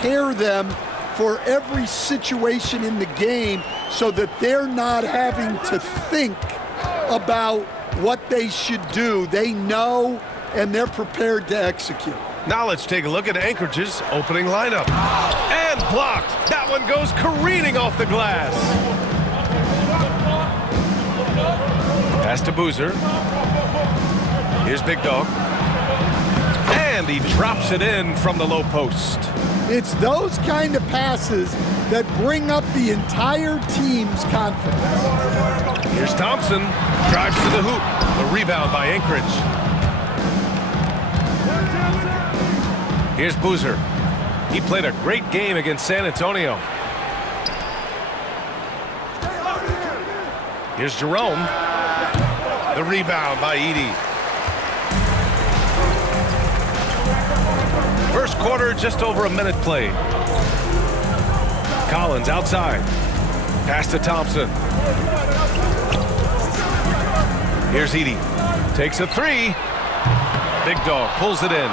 prepare them for every situation in the game so that they're not having to think about what they should do. They know, and they're prepared to execute. Now let's take a look at Anchorage's opening lineup. And blocked. That one goes careening off the glass. Pass to Boozer. Here's Big Dog. And he drops it in from the low post. It's those kind of passes that bring up the entire team's confidence. Here's Thompson. Drives to the hoop. The rebound by Anchorage. Here's Boozer. He played a great game against San Antonio. Here's Jerome. The rebound by Edey. First quarter, just over a minute played. Collins outside. Pass to Thompson. Here's Edey. Takes a three. Big Dog pulls it in.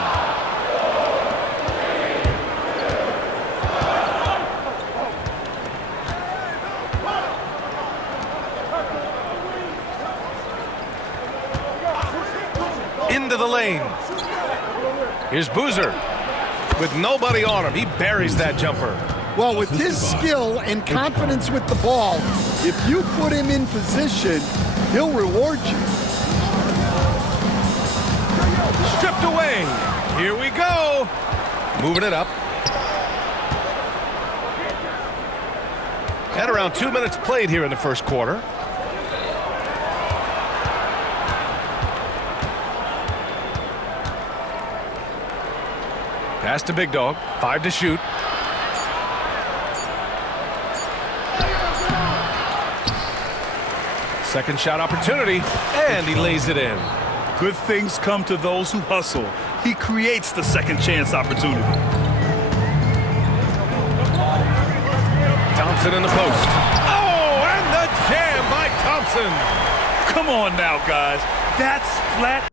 Into the lane. Here's Boozer. With nobody on him, he buries that jumper. Well, with his skill and confidence with the ball, if you put him in position, he'll reward you. Stripped away. Here we go. Moving it up. At around 2 minutes played here in the first quarter. Pass to Big Dog. 5 to shoot. Second shot opportunity, and he lays it in. Good things come to those who hustle. He creates the second chance opportunity. Thompson in the post. Oh, and the jam by Thompson. Come on now, guys. That's flat.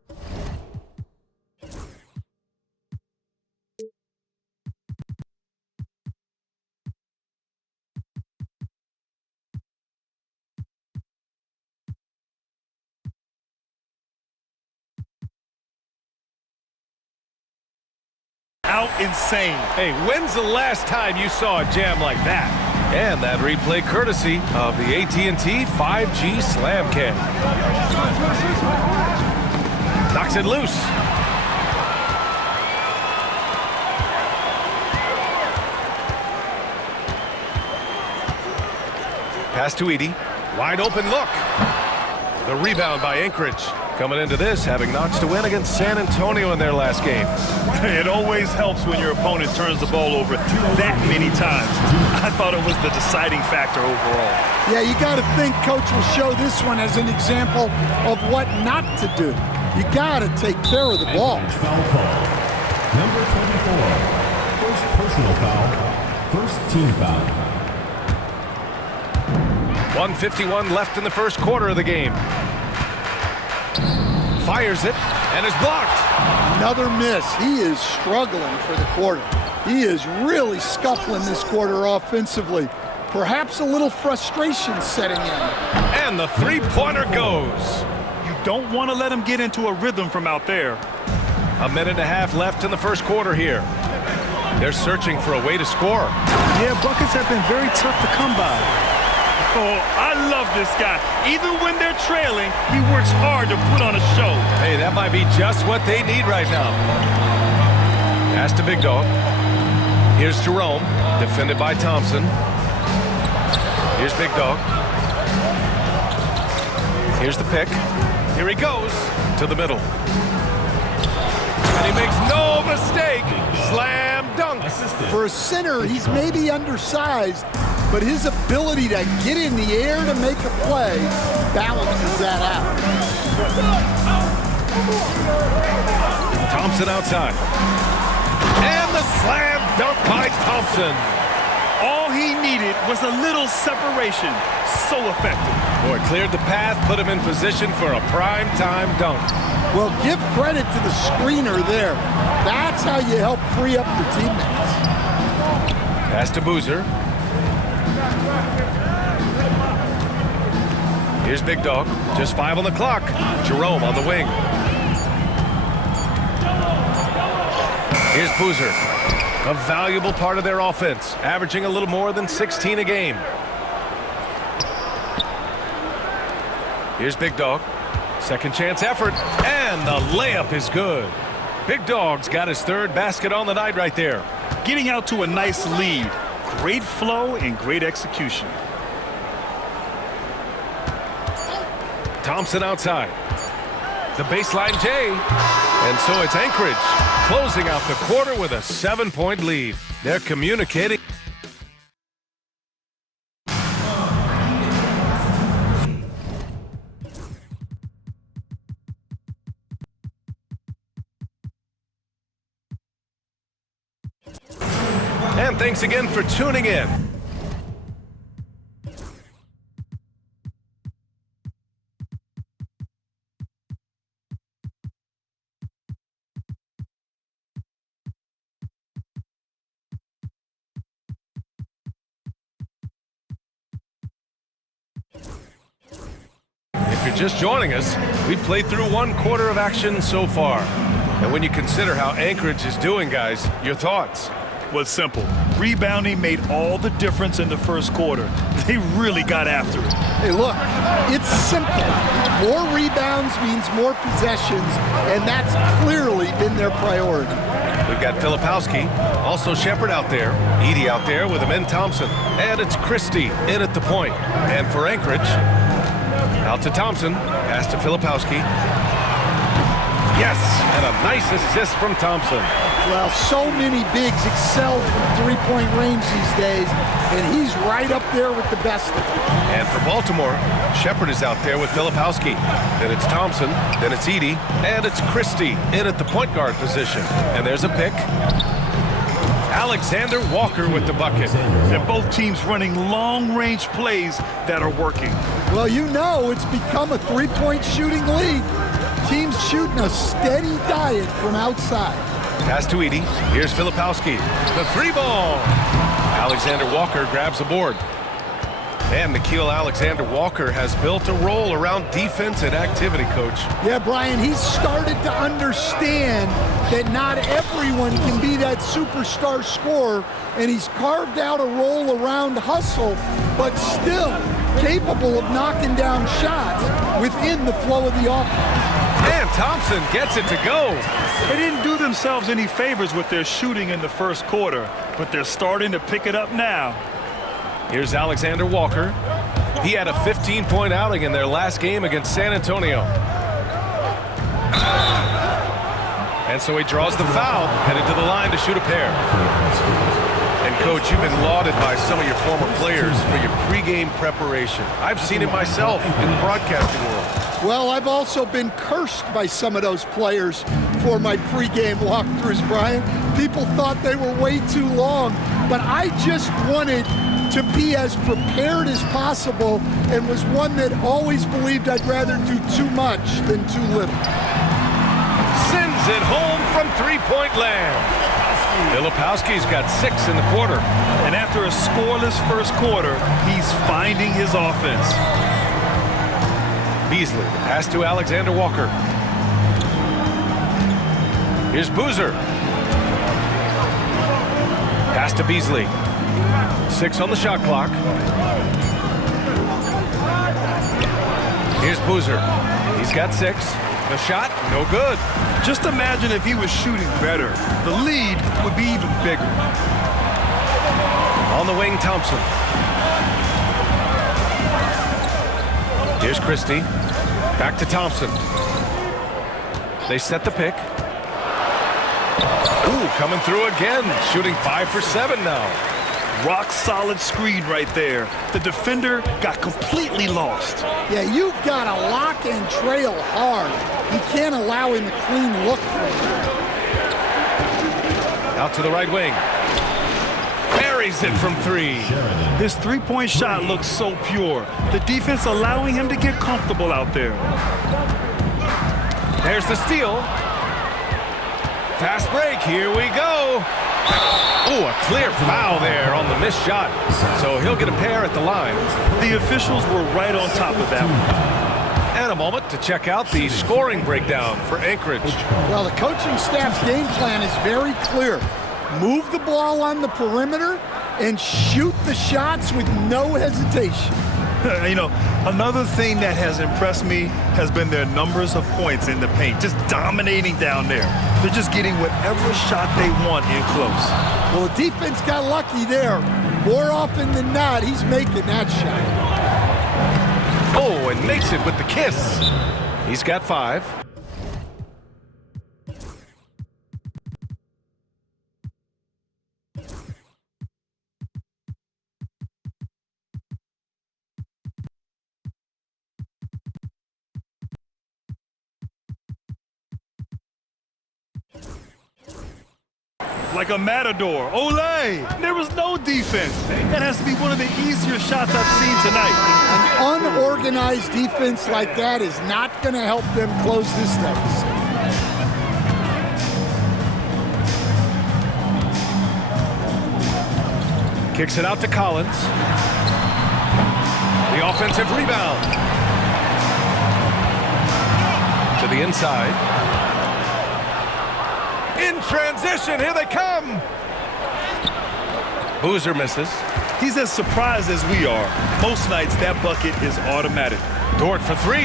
Insane. Hey, when's the last time you saw a jam like that? And that replay courtesy of the AT&T 5G Slam Cam. Knocks it loose. Pass to Edey. Wide open look. The rebound by Anchorage. Coming into this, having notched a win against San Antonio in their last game. It always helps when your opponent turns the ball over that many times. I thought it was the deciding factor overall. Yeah, you got to think Coach will show this one as an example of what not to do. You got to take care of the ball. Foul call. Number 24. First personal foul. First team foul. 1:51 left in the first quarter of the game. Fires it, and is blocked. Another miss. He is struggling for the quarter. He is really scuffling this quarter offensively. Perhaps a little frustration setting in. And the three-pointer goes. You don't want to let him get into a rhythm from out there. A minute and a half left in the first quarter here. They're searching for a way to score. Yeah, buckets have been very tough to come by. Oh, I love this guy. Even when they're trailing, he works hard to put on a show. Hey, that might be just what they need right now. Pass to Big Dog. Here's Jerome, defended by Thompson. Here's Big Dog. Here's the pick. Here he goes to the middle. And he makes no mistake. Slam dunk. For a center, he's maybe undersized, but his ability to get in the air to make a play balances that out. Thompson outside. And the slam dunk by Thompson. All he needed was a little separation. So effective. Boy, cleared the path, put him in position for a prime-time dunk. Well, give credit to the screener there. That's how you help free up your teammates. Pass to Boozer. Here's Big Dog. Just 5 on the clock. Jerome on the wing. Here's Boozer. A valuable part of their offense, averaging a little more than 16 a game. Here's Big Dog. Second chance effort, and the layup is good. Big Dog's got his 3rd basket on the night right there. Getting out to a nice lead. Great flow and great execution. Thompson outside. The baseline J. And so it's Anchorage closing out the quarter with a 7-point lead. They're communicating. And thanks again for tuning in. If you're just joining us, we played through 1 quarter of action so far. And when you consider how Anchorage is doing, guys, your thoughts? Was simple. Rebounding made all the difference in the first quarter. They really got after it. Hey, look, it's simple. More rebounds means more possessions, and that's clearly been their priority. We've got Filipowski, also Shepard out there, Edey out there with Amen Thompson, and it's Christie in at the point. And for Anchorage, out to Thompson, pass to Filipowski. Yes, and a nice assist from Thompson. Well, so many bigs excel from three-point range these days, and he's right up there with the best of them. And for Baltimore, Shepard is out there with Filipowski. Then it's Thompson, then it's Edey, and it's Christie in at the point guard position. And there's a pick. Alexander Walker with the bucket. And both teams running long-range plays that are working. Well, you know it's become a three-point shooting league. Teams shooting a steady diet from outside. Pass to Edey. Here's Filipowski. The 3 ball. Alexander Walker grabs the board. And Nickeil Alexander-Walker has built a role around defense and activity, Coach. Yeah, Brian, he's started to understand that not everyone can be that superstar scorer, and he's carved out a role around hustle, but still capable of knocking down shots within the flow of the offense. And Thompson gets it to go. They didn't do themselves any favors with their shooting in the first quarter, but they're starting to pick it up now. Here's Alexander Walker. He had a 15-point outing in their last game against San Antonio. And so he draws the foul, headed to the line to shoot a pair. And, Coach, you've been lauded by some of your former players for your pregame preparation. I've seen it myself in the broadcasting world. Well, I've also been cursed by some of those players for my pregame walkthroughs, Brian. People thought they were way too long, but I just wanted to be as prepared as possible and was one that always believed I'd rather do too much than too little. Sends it home from three-point land. Filipowski's got 6 in the quarter. And after a scoreless first quarter, he's finding his offense. Beasley, the pass to Alexander Walker. Here's Boozer. Pass to Beasley. 6 on the shot clock. Here's Boozer. He's got 6. The shot, no good. Just imagine if he was shooting better. The lead would be even bigger. On the wing, Thompson. Here's Christie. Back to Thompson. They set the pick. Ooh, coming through again. Shooting 5 for 7 now. Rock solid screen right there. The defender got completely lost. Yeah, you've got to lock and trail hard. You can't allow him a clean look from you. Out to the right wing. Buries it from 3. His three-point shot looks so pure. The defense allowing him to get comfortable out there. There's the steal. Fast break, here we go. Ooh, a clear foul there on the missed shot. So he'll get a pair at the line. The officials were right on top of that one. And a moment to check out the scoring breakdown for Anchorage. Well, the coaching staff's game plan is very clear. Move the ball on the perimeter and shoot the shots with no hesitation. You know, another thing that has impressed me has been their numbers of points in the paint, just dominating down there. They're just getting whatever shot they want in close. Well, the defense got lucky there. More often than not, he's making that shot. Oh, and makes it with the kiss. He's got 5. Like a matador. Olé! There was no defense. That has to be one of the easier shots I've seen tonight. An unorganized defense like that is not going to help them close this deficit. Kicks it out to Collins. The offensive rebound. To the inside. In transition, here they come. Boozer misses. He's as surprised as we are. Most nights, that bucket is automatic. Dort for 3.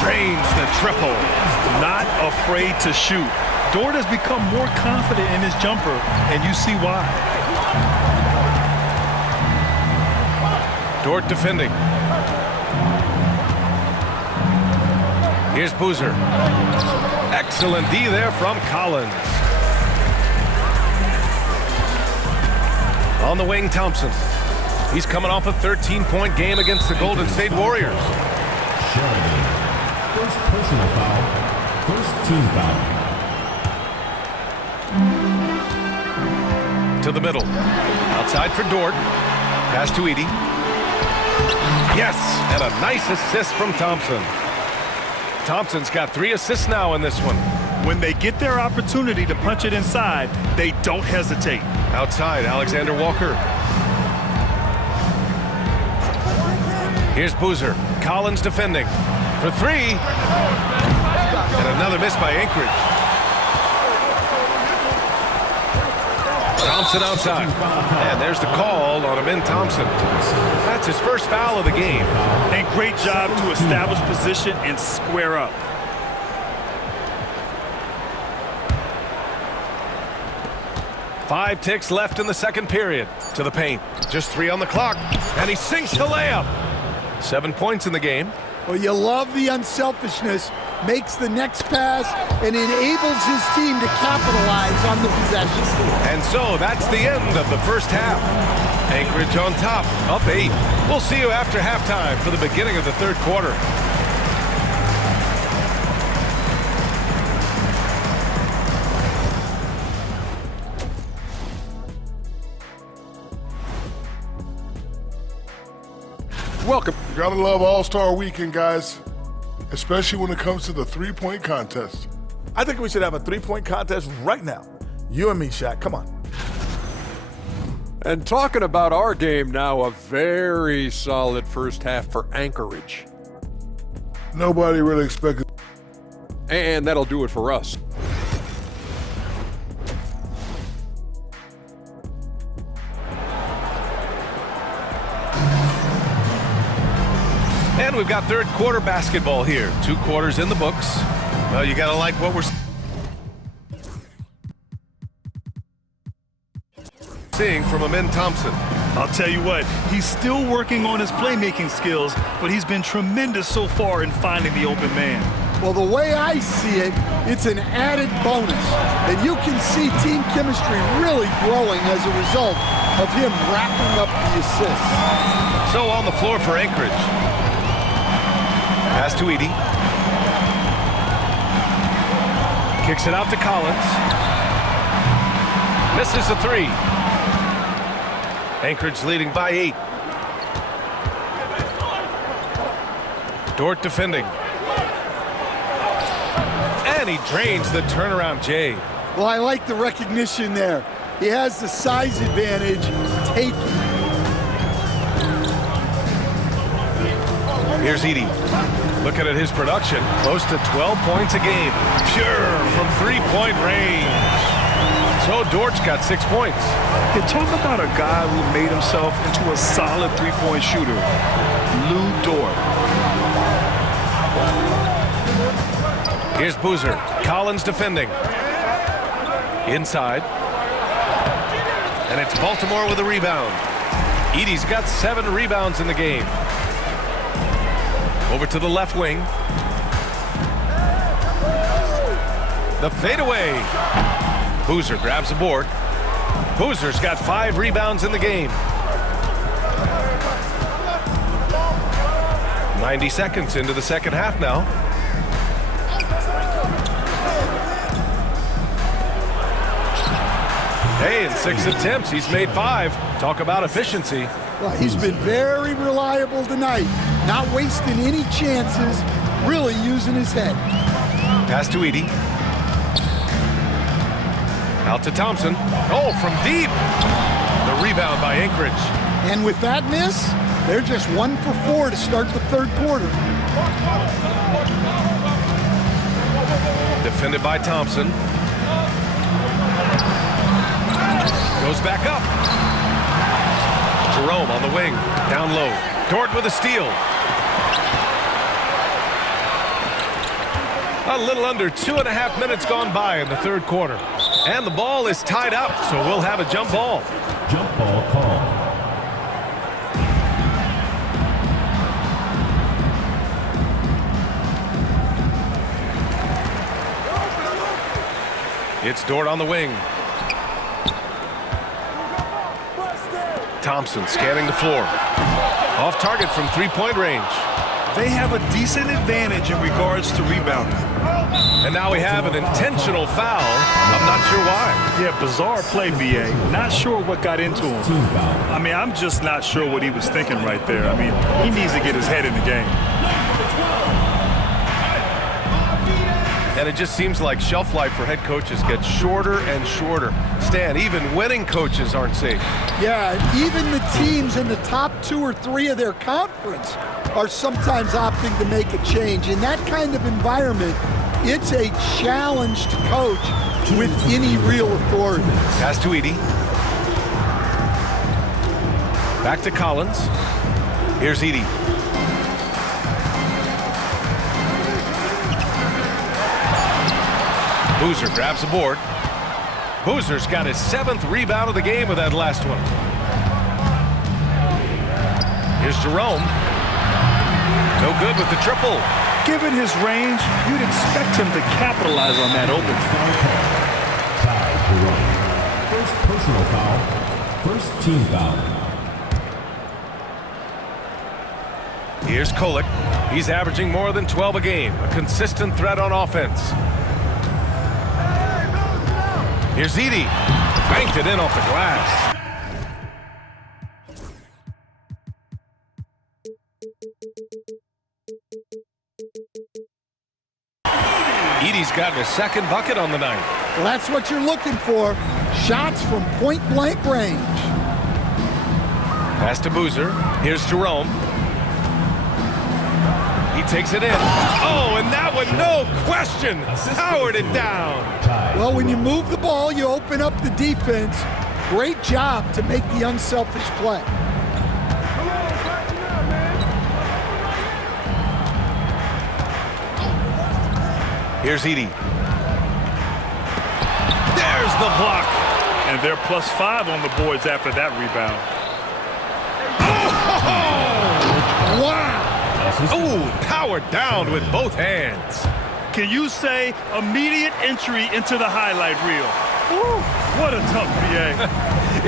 Drains the triple. Not afraid to shoot. Dort has become more confident in his jumper, and you see why. Dort defending. Here's Boozer. Excellent D there from Collins. On the wing, Thompson. He's coming off a 13-point game against the Golden State Warriors. Sheridan. First personal foul. First team foul. To the middle. Outside for Dort. Pass to Edey. Yes, and a nice assist from Thompson. Thompson's got 3 assists now in this one. When they get their opportunity to punch it inside, they don't hesitate. Outside, Alexander Walker. Here's Boozer. Collins defending. For 3. And another miss by Anchorage. Thompson outside. And there's the call on Amin Thompson. That's his first foul of the game. And great job to establish position and square up. Five ticks left in the second period. To the paint. Just 3 on the clock. And he sinks the layup. 7 points in the game. Well, you love the unselfishness. Makes the next pass and enables his team to capitalize on the possession. And so that's the end of the first half. Anchorage on top, up 8. We'll see you after halftime for the beginning of the third quarter. Welcome. You gotta love All-Star Weekend, guys, especially when it comes to the three-point contest. I think we should have a three-point contest right now. You and me, Shaq. Come on. And talking about our game now, a very solid first half for Anchorage. Nobody really expected. And that'll do it for us. And we've got third quarter basketball here. 2 quarters in the books. Well, you gotta like what we're seeing from Amin Thompson. I'll tell you what, he's still working on his playmaking skills, but he's been tremendous so far in finding the open man. Well, the way I see it, it's an added bonus. And you can see team chemistry really growing as a result of him racking up the assists. So on the floor for Anchorage. Pass to Edey. Kicks it out to Collins. Misses the 3. Anchorage leading by 8. Dort defending. And he drains the turnaround J. Well, I like the recognition there. He has the size advantage. Take it. Here's Edey. Looking at his production, close to 12 points a game. Pure from three-point range. So Dortch got 6 points. Hey, talk about a guy who made himself into a solid three-point shooter. Lou Dort. Here's Boozer. Collins defending. Inside. And it's Baltimore with a rebound. Edey's got 7 rebounds in the game. Over to the left wing. The fadeaway. Boozer grabs the board. Boozer's got 5 rebounds in the game. 90 seconds into the second half now. Hey, in 6 attempts, he's made 5. Talk about efficiency. Well, he's been very reliable tonight. Not wasting any chances, really using his head. Pass to Edey. Out to Thompson. Oh, from deep. The rebound by Anchorage. And with that miss, they're just 1 for 4 to start the third quarter. Defended by Thompson. Goes back up. Jerome on the wing. Down low. Dort with a steal. A little under 2.5 minutes gone by in the third quarter. And the ball is tied up, so we'll have a jump ball. Jump ball call. It's Dort on the wing. Thompson scanning the floor. Off target from three-point range. They have a decent advantage in regards to rebounding. And now we have an intentional foul. I'm not sure why. Yeah, bizarre play, B.A. Not sure what got into him. Team foul. I mean, I'm just not sure what he was thinking right there. I mean, he needs to get his head in the game. And it just seems like shelf life for head coaches gets shorter and shorter. Stan, even winning coaches aren't safe. Yeah, even the teams in the top 2 or 3 of their conference are sometimes opting to make a change. In that kind of environment, it's a challenge to coach with any real authority. Pass to Edey. Back to Collins. Here's Edey. Boozer grabs the board. Boozer's got his 7th rebound of the game with that last one. Here's Jerome. No good with the triple. Given his range, you'd expect him to capitalize on that open. First personal foul. First team foul. Here's Kolek. He's averaging more than 12 a game. A consistent threat on offense. Here's Edey. Banked it in off the glass. Edey's gotten his 2nd bucket on the night. Well, that's what you're looking for. Shots from point-blank range. Pass to Boozer. Here's Jerome. He takes it in. Oh, and that one, no question, powered it down. Well, when you move the ball, you open up the defense. Great job to make the unselfish play. Here's Edey. There's the block. And they're +5 on the boards after that rebound. Oh! Wow! Oh, powered down with both hands. Can you say immediate entry into the highlight reel? Woo, what a tough BA.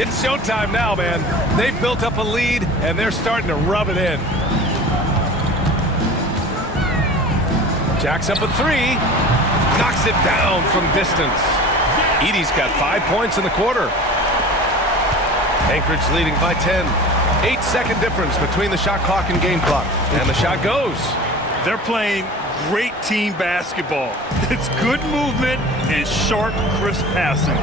It's showtime now, man. They've built up a lead, and they're starting to rub it in. Jacks up a 3. Knocks it down from distance. Edey's got 5 points in the quarter. Anchorage leading by 10. 8-second difference between the shot clock and game clock. And the shot goes. They're playing great team basketball. It's good movement and sharp, crisp passing.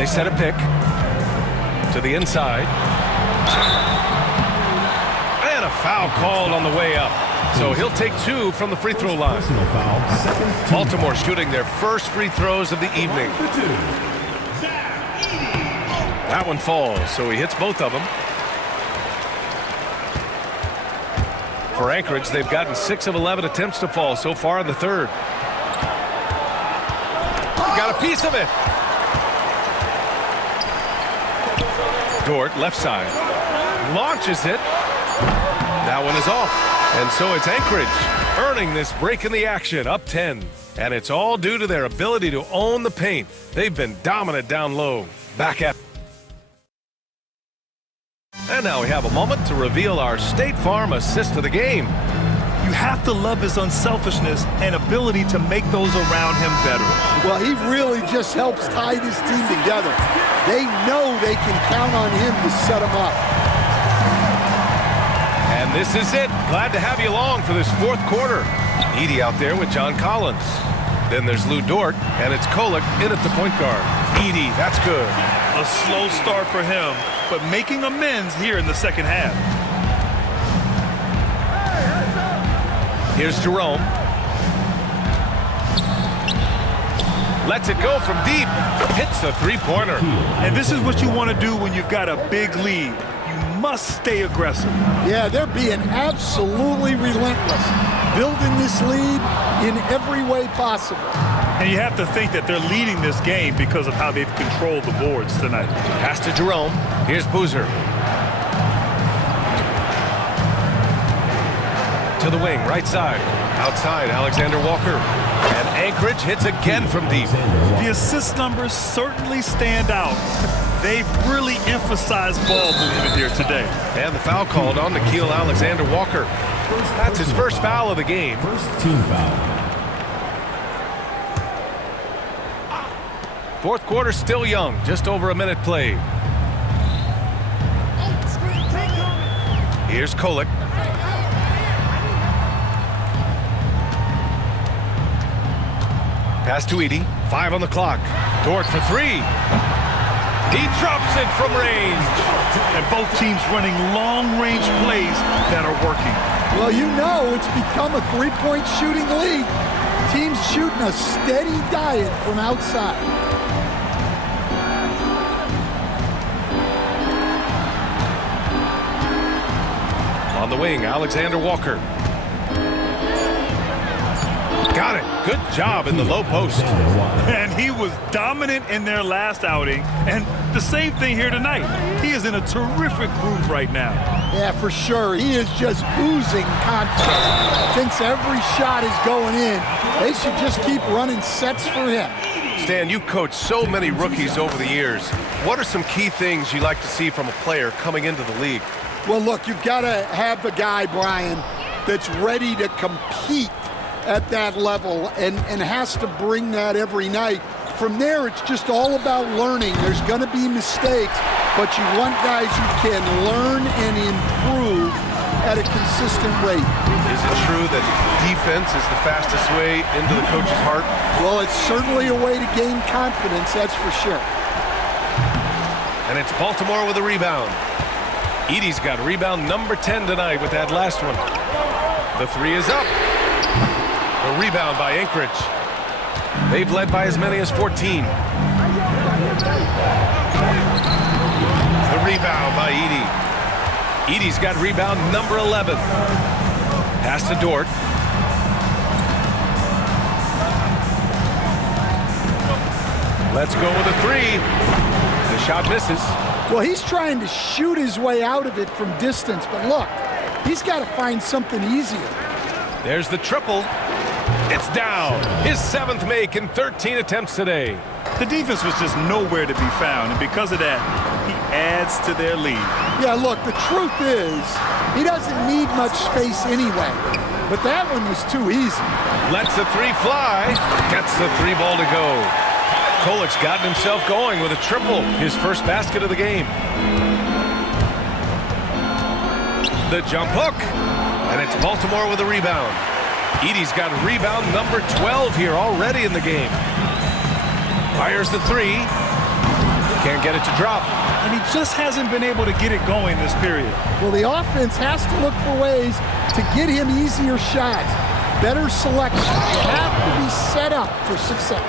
They set a pick to the inside. And a foul called on the way up. So he'll take 2 from the free throw line. Personal foul, second team. Baltimore shooting their first free throws of the evening. That one falls, so he hits both of them. For Anchorage, they've gotten 6 of 11 attempts to fall so far in the third. Got a piece of it. Dort, left side. Launches it. That one is off. And so it's Anchorage earning this break in the action, up 10. And it's all due to their ability to own the paint. They've been dominant down low. Back at. And now we have a moment to reveal our State Farm assist of the game. You have to love his unselfishness and ability to make those around him better. Well, he really just helps tie this team together. They know they can count on him to set them up. And this is it. Glad to have you along for this fourth quarter. Edey out there with John Collins. Then there's Lou Dort, and it's Kolek in at the point guard. Edey, that's good. A slow start for him, but making amends here in the second half. Here's Jerome. Lets it go from deep. Hits the three-pointer. And this is what you want to do when you've got a big lead. You must stay aggressive. Yeah, they're being absolutely relentless, building this lead in every way possible. And you have to think that they're leading this game because of how they've controlled the boards tonight. Pass to Jerome. Here's Boozer. To the wing, right side. Outside, Alexander Walker. And Anchorage hits again from deep. The assist numbers certainly stand out. They've really emphasized ball movement here today. And the foul called on Nickeil Alexander Walker. That's his first foul of the game. First team foul. Fourth quarter still young, just over a minute played. Here's Kolek. Pass to Edey. 5 on the clock. Dort for 3. He drops it from range. And both teams running long-range plays that are working. Well, you know it's become a three-point shooting league. Teams shooting a steady diet from outside. On the wing, Alexander Walker. Got it. Good job in the low post. And he was dominant in their last outing. And the same thing here tonight. He is in a terrific groove right now. Yeah, for sure. He is just oozing confidence. Thinks every shot is going in. They should just keep running sets for him. Stan, you coached so many rookies over the years. What are some key things you like to see from a player coming into the league? Well, look, you've got to have the guy, Brian, that's ready to compete at that level and has to bring that every night. From there, it's just all about learning. There's going to be mistakes, but you want guys who can learn and improve at a consistent rate. Is it true that defense is the fastest way into the coach's heart? Well, it's certainly a way to gain confidence, that's for sure. And it's Baltimore with a rebound. Edey's got rebound number 10 tonight with that last one. The 3 is up. The rebound by Anchorage. They've led by as many as 14. The rebound by Edey. Edey's got rebound number 11. Pass to Dort. Let's go with a 3. The shot misses. Well, he's trying to shoot his way out of it from distance, but look, he's got to find something easier. There's the triple. It's down. His 7th make in 13 attempts today. The defense was just nowhere to be found, and because of that, he adds to their lead. Yeah, look, the truth is, he doesn't need much space anyway, but that one was too easy. Lets the 3 fly. Gets the 3 ball to go. Kolek's gotten himself going with a triple, his first basket of the game. The jump hook, and it's Baltimore with a rebound. Edey's got rebound number 12 here already in the game. Fires the 3. Can't get it to drop. And he just hasn't been able to get it going this period. Well, the offense has to look for ways to get him easier shots, better selection. You have to be set up for success.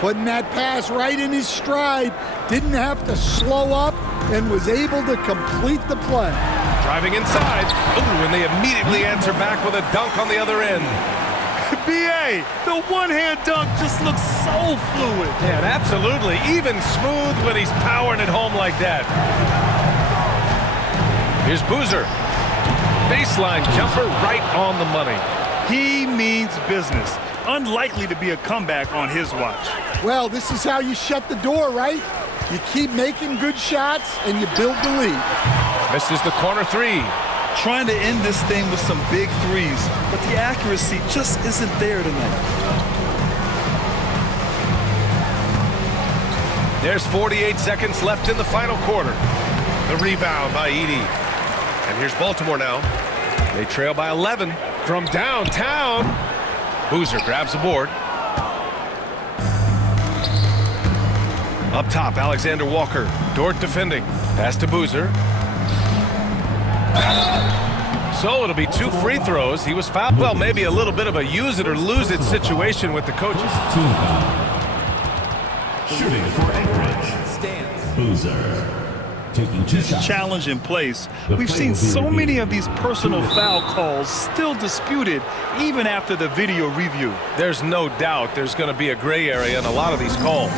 Putting that pass right in his stride, didn't have to slow up, and was able to complete the play. Driving inside. Ooh, and they immediately answer back with a dunk on the other end. B.A., the one-hand dunk just looks so fluid. Yeah, absolutely. Even smooth when he's powering it home like that. Here's Boozer. Baseline jumper right on the money. He means business. Unlikely to be a comeback on his watch. Well, this is how you shut the door, right? You keep making good shots, and you build the lead. Misses the corner three. Trying to end this thing with some big threes, but the accuracy just isn't there tonight. There's 48 seconds left in the final quarter. The rebound by Edey. And here's Baltimore now. They trail by 11 from downtown. Boozer grabs the board. Up top, Alexander Walker. Dort defending. Pass to Boozer. So it'll be 2 free throws. He was fouled. Well, maybe a little bit of a use it or lose it situation with the coaches. Team foul. Shooting for Anchorage. Stands. Boozer. Taking 2 shots. Challenge in place. The We've play seen will be so many reviewed. of these personal foul calls still disputed even after the video review. There's no doubt there's going to be a gray area in a lot of these calls.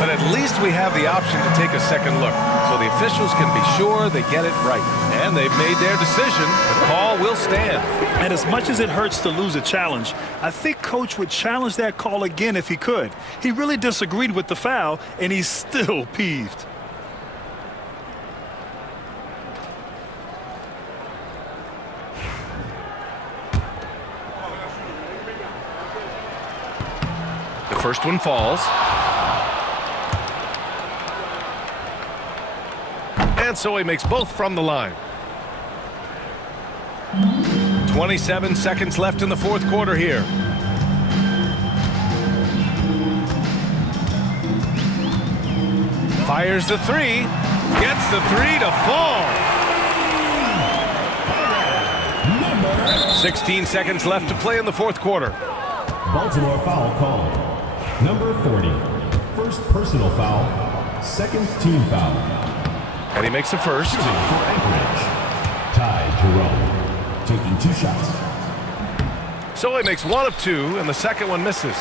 But at least we have the option to take a second look, so the officials can be sure they get it right. And they've made their decision. The call will stand. And as much as it hurts to lose a challenge, I think Coach would challenge that call again if he could. He really disagreed with the foul, and he's still peeved. The first one falls. And so he makes both from the line. 27 seconds left in the fourth quarter here. Fires the three. Gets the three to fall. 16 seconds left to play in the fourth quarter. Baltimore foul called. Number 40. First personal foul. Second team foul. And he makes the first. Shooting for Anchorage. Ty Jerome. Taking 2 shots. So he makes 1 of 2, and the second one misses.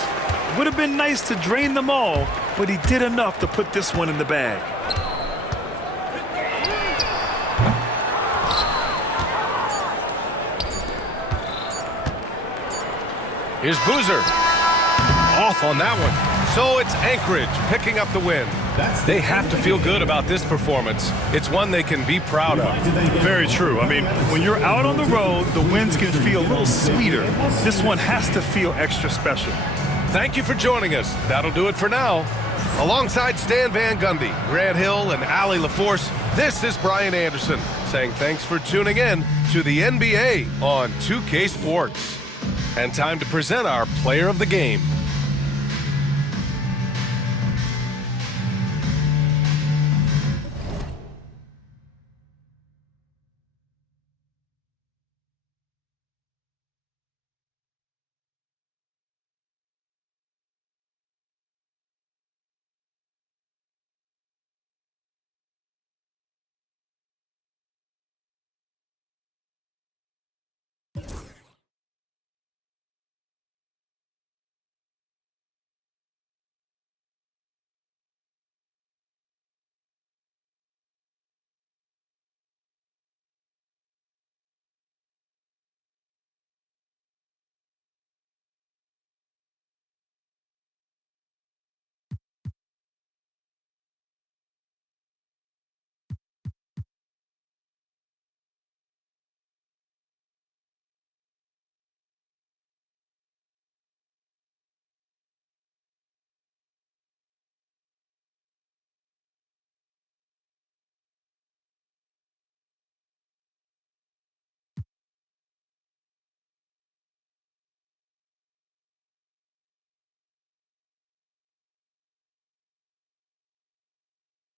Would have been nice to drain them all, but he did enough to put this one in the bag. Here's Boozer. Off on that one. So it's Anchorage picking up the win. They have to feel good about this performance. It's one they can be proud of. Very true. I mean, when you're out on the road, the wins can feel a little sweeter. This one has to feel extra special. Thank you for joining us. That'll do it for now. Alongside Stan Van Gundy, Grant Hill, and Allie LaForce, this is Brian Anderson saying thanks for tuning in to the NBA on 2K Sports. And time to present our player of the game.